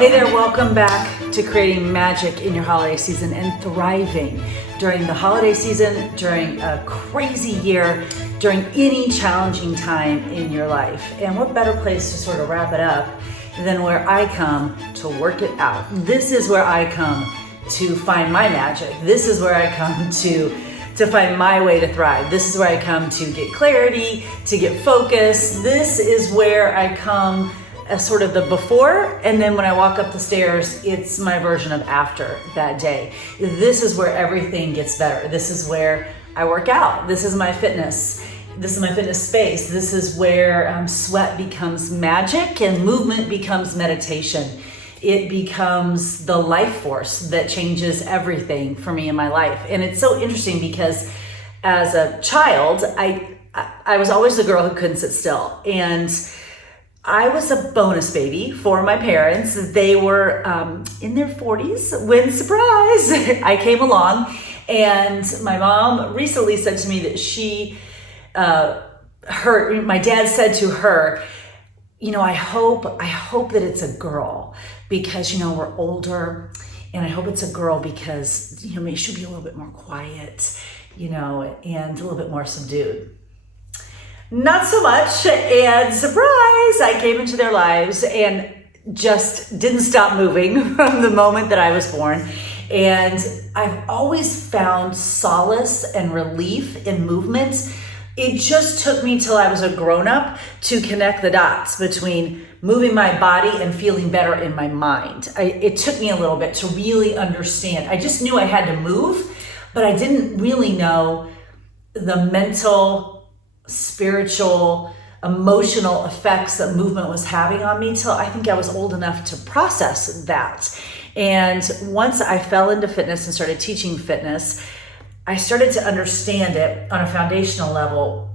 Hey there, welcome back to creating magic in your holiday season and thriving during the holiday season, during a crazy year, during any challenging time in your life. And what better place to sort of wrap it up than where I come to work it out. This is where I come to find my magic. This is where I come to find my way to thrive. This is where I come to get clarity, to get focus. This is where I come as sort of the before, and then when I walk up the stairs, it's my version of after that day. This is where everything gets better. This is where I work out. This is my fitness. This is my fitness space. This is where sweat becomes magic and movement becomes meditation. It becomes the life force that changes everything for me in my life. And it's so interesting because as a child, I was always the girl who couldn't sit still. And I was a bonus baby for my parents. They were in their 40s when, surprise, I came along. And my mom recently said to me that my dad said to her, you know, I hope that it's a girl because, you know, we're older, and I hope it's a girl because, you know, maybe she'll be a little bit more quiet, you know, and a little bit more subdued. Not so much, and surprise, I came into their lives and just didn't stop moving from the moment that I was born. And I've always found solace and relief in movement. It just took me till I was a grown-up to connect the dots between moving my body and feeling better in my mind. It took me a little bit to really understand. I just knew I had to move, but I didn't really know the mental, spiritual, emotional effects that movement was having on me till I think I was old enough to process that. And once I fell into fitness and started teaching fitness, I started to understand it on a foundational level,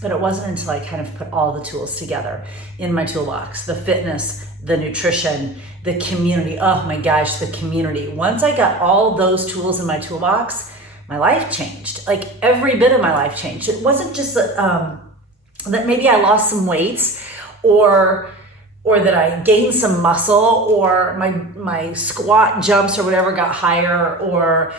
but it wasn't until I kind of put all the tools together in my toolbox, the fitness, the nutrition, the community. Oh my gosh, the community. Once I got all those tools in my toolbox, my life changed. Like every bit of my life changed. It wasn't just that maybe I lost some weight or that I gained some muscle or my squat jumps or whatever got higher or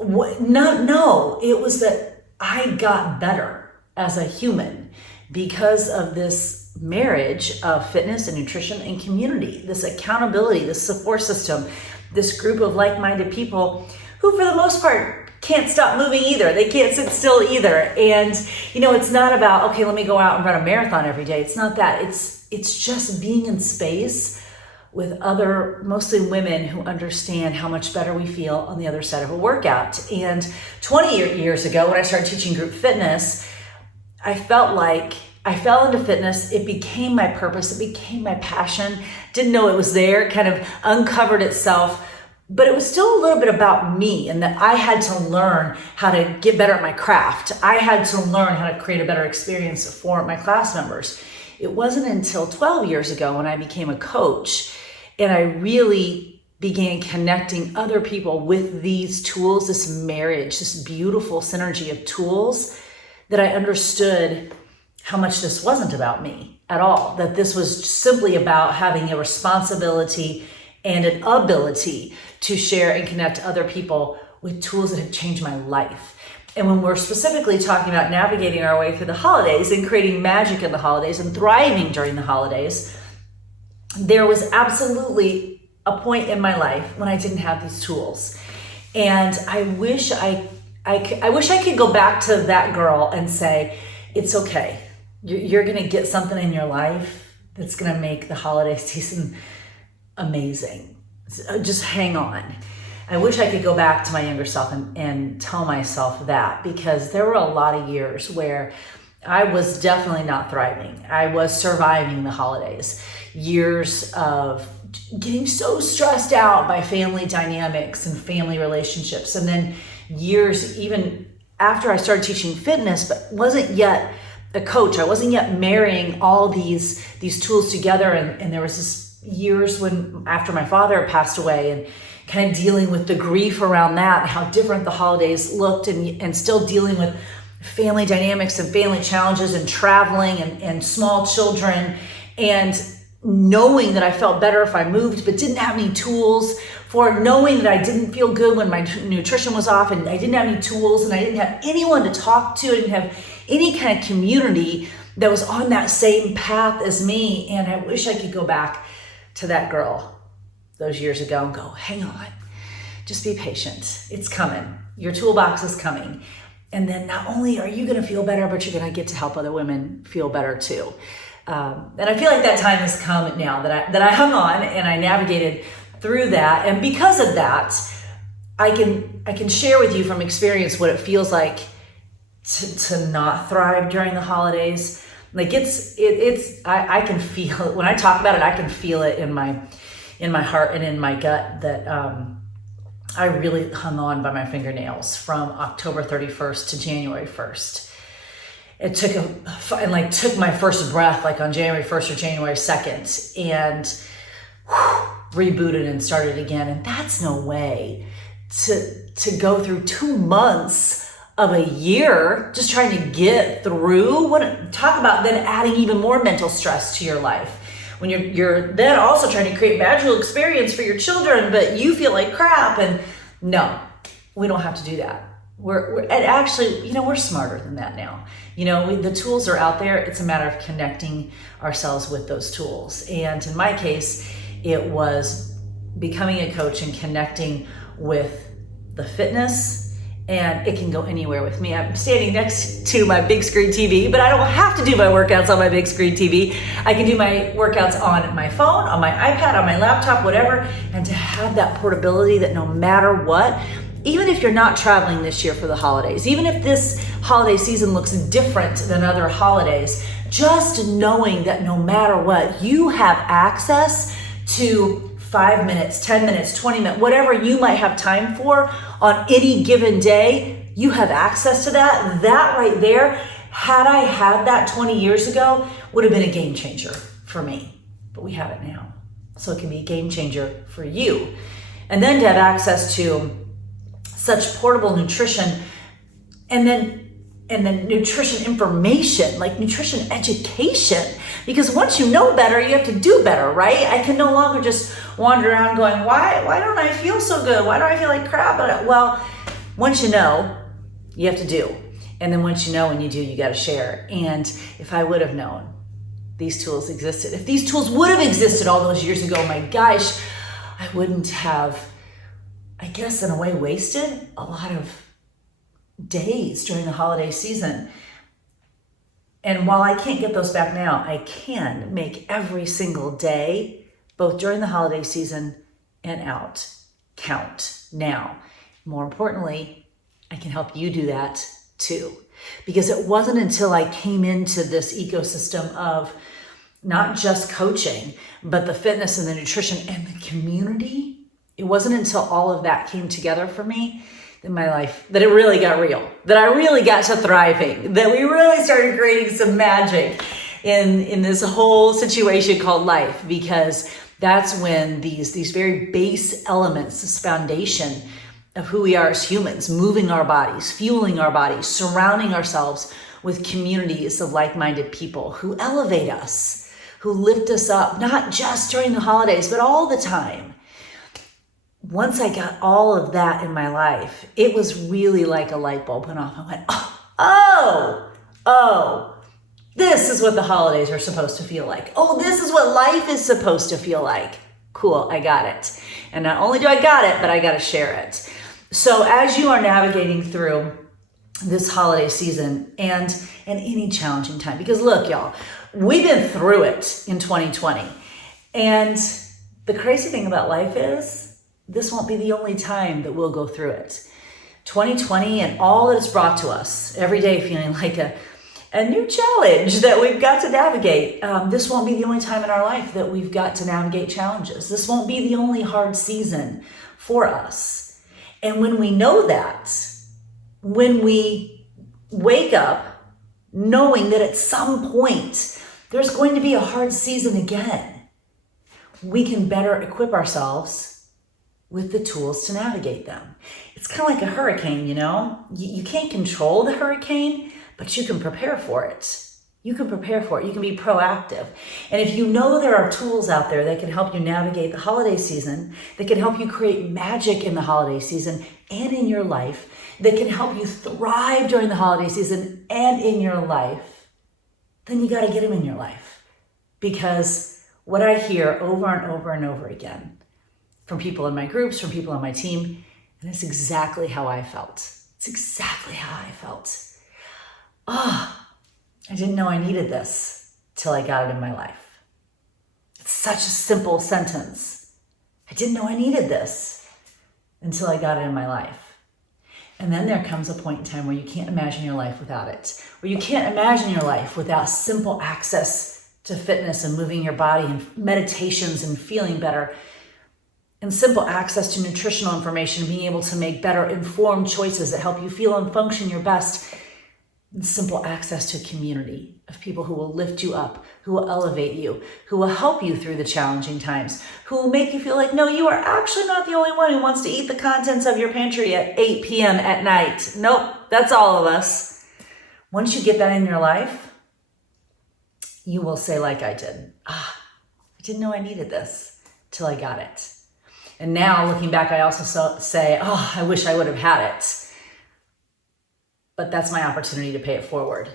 no, it was that I got better as a human because of this marriage of fitness and nutrition and community, this accountability, this support system, this group of like-minded people who for the most part can't stop moving either. They can't sit still either. And you know, it's not about, okay, let me go out and run a marathon every day. It's not that. It's just being in space with other, mostly women who understand how much better we feel on the other side of a workout. And 20 years ago, when I started teaching group fitness, I felt like I fell into fitness. It became my purpose. It became my passion. Didn't know it was there, kind of uncovered itself. But it was still a little bit about me and that I had to learn how to get better at my craft. I had to learn how to create a better experience for my class members. It wasn't until 12 years ago when I became a coach and I really began connecting other people with these tools, this marriage, this beautiful synergy of tools, that I understood how much this wasn't about me at all, that this was simply about having a responsibility and an ability to share and connect other people with tools that have changed my life. And when we're specifically talking about navigating our way through the holidays and creating magic in the holidays and thriving during the holidays, there was absolutely a point in my life when I didn't have these tools. And I wish I could go back to that girl and say, it's okay. You're going to get something in your life that's going to make the holiday season amazing. Just hang on. I wish I could go back to my younger self and tell myself that, because there were a lot of years where I was definitely not thriving. I was surviving the holidays. Years of getting so stressed out by family dynamics and family relationships. And then years even after I started teaching fitness, but wasn't yet a coach. I wasn't yet marrying all these tools together. And there was this years when after my father passed away and kind of dealing with the grief around that and how different the holidays looked and still dealing with family dynamics and family challenges and traveling and small children. And knowing that I felt better if I moved, but didn't have any tools, for knowing that I didn't feel good when my nutrition was off, and I didn't have any tools, and I didn't have anyone to talk to, I didn't have any kind of community that was on that same path as me. And I wish I could go back to that girl those years ago and go, hang on, just be patient. It's coming. Your toolbox is coming. And then not only are you going to feel better, but you're going to get to help other women feel better too. And I feel like that time has come now that I hung on and I navigated through that. And because of that, I can share with you from experience what it feels like to not thrive during the holidays. Like I can feel it when I talk about it. I can feel it in my heart and in my gut that I really hung on by my fingernails from October 31st to January 1st. It took my first breath like on January 1st or January 2nd, and rebooted and started again. And that's no way to go through 2 months of a year just trying to get through. Talk about then adding even more mental stress to your life when you're then also trying to create magical experience for your children, but you feel like crap. And no, we don't have to do that. We're actually, we're smarter than that now. The tools are out there. It's a matter of connecting ourselves with those tools. And in my case, it was becoming a coach and connecting with the fitness. And it can go anywhere with me. I'm standing next to my big screen TV, but I don't have to do my workouts on my big screen TV. I can do my workouts on my phone, on my iPad, on my laptop, whatever. And to have that portability that no matter what, even if you're not traveling this year for the holidays, even if this holiday season looks different than other holidays, just knowing that no matter what, you have access to 5 minutes, 10 minutes, 20 minutes, whatever you might have time for on any given day, you have access to that. That right there, had I had that 20 years ago, would have been a game changer for me. But we have it now. So it can be a game changer for you. And then to have access to such portable nutrition, and then nutrition information, like nutrition education. Because once you know better, you have to do better, right? I can no longer just wander around going, why don't I feel so good? Why do I feel like crap? Well, once you know, you have to do. And then once you know and you do, you got to share. And if I would have known these tools existed, if these tools would have existed all those years ago, my gosh, I wouldn't have, I guess in a way, wasted a lot of days during the holiday season. And while I can't get those back now, I can make every single day, both during the holiday season and out, count now. More importantly, I can help you do that too. Because it wasn't until I came into this ecosystem of not just coaching, but the fitness and the nutrition and the community, it wasn't until all of that came together for me in my life that it really got real, that I really got to thriving, that we really started creating some magic in this whole situation called life. Because that's when these very base elements, this foundation of who we are as humans, moving our bodies, fueling our bodies, surrounding ourselves with communities of like-minded people who elevate us, who lift us up, not just during the holidays, but all the time. Once I got all of that in my life, it was really like a light bulb went off. I went, oh, this is what the holidays are supposed to feel like. Oh, this is what life is supposed to feel like. Cool, I got it. And not only do I got it, but I got to share it. So as you are navigating through this holiday season and any challenging time, because look, y'all, we've been through it in 2020. And the crazy thing about life is, this won't be the only time that we'll go through it. 2020 and all that it's brought to us, every day feeling like a new challenge that we've got to navigate. This won't be the only time in our life that we've got to navigate challenges. This won't be the only hard season for us. And when we know that, when we wake up knowing that at some point there's going to be a hard season again, we can better equip ourselves with the tools to navigate them. It's kind of like a hurricane, you can't control the hurricane, but you can prepare for it. You can prepare for it. You can be proactive. And if you know there are tools out there that can help you navigate the holiday season, that can help you create magic in the holiday season and in your life, that can help you thrive during the holiday season and in your life, then you got to get them in your life. Because what I hear over and over and over again from people in my groups, from people on my team, and it's exactly how I felt. It's exactly how I felt. I didn't know I needed this till I got it in my life. It's such a simple sentence. I didn't know I needed this until I got it in my life. And then there comes a point in time where you can't imagine your life without it, where you can't imagine your life without simple access to fitness and moving your body and meditations and feeling better, and simple access to nutritional information, being able to make better informed choices that help you feel and function your best, and simple access to a community of people who will lift you up, who will elevate you, who will help you through the challenging times, who will make you feel like, no, you are actually not the only one who wants to eat the contents of your pantry at 8 p.m. at night. Nope, that's all of us. Once you get that in your life, you will say like I did, I didn't know I needed this till I got it. And now looking back, I also say, I wish I would have had it. But that's my opportunity to pay it forward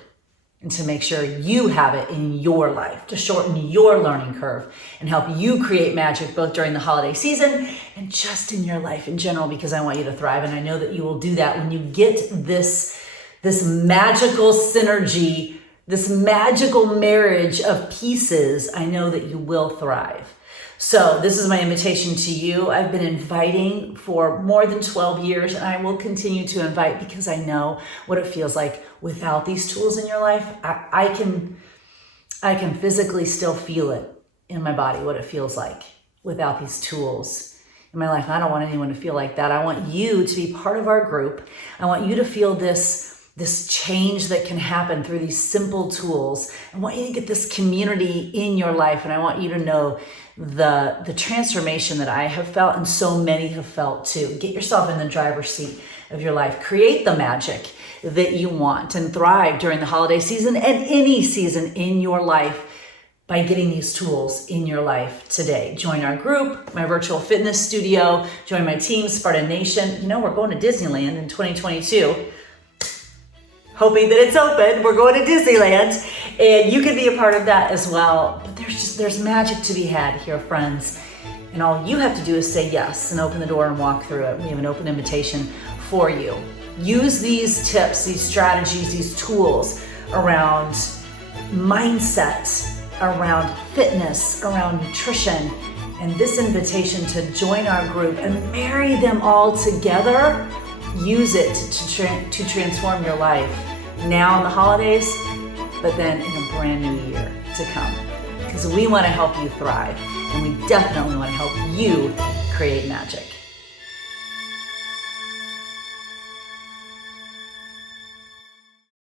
and to make sure you have it in your life, to shorten your learning curve and help you create magic both during the holiday season and just in your life in general, because I want you to thrive. And I know that you will do that when you get this magical synergy, this magical marriage of pieces. I know that you will thrive. So this is my invitation to you. I've been inviting for more than 12 years, and I will continue to invite because I know what it feels like without these tools in your life. I can physically still feel it in my body, what it feels like without these tools in my life. I don't want anyone to feel like that. I want you to be part of our group. I want you to feel this change that can happen through these simple tools. I want you to get this community in your life, and I want you to know the transformation that I have felt and so many have felt too. Get yourself in the driver's seat of your life. Create the magic that you want and thrive during the holiday season and any season in your life by getting these tools in your life today. Join our group, my virtual fitness studio, join my team, Spartan Nation. We're going to Disneyland in 2022. Hoping that it's open. We're going to Disneyland, and you can be a part of that as well. But there's magic to be had here, friends. And all you have to do is say yes and open the door and walk through it. We have an open invitation for you. Use these tips, these strategies, these tools around mindset, around fitness, around nutrition, and this invitation to join our group and marry them all together. Use it to transform your life now in the holidays, but then in a brand new year to come. Because we want to help you thrive, and we definitely want to help you create magic.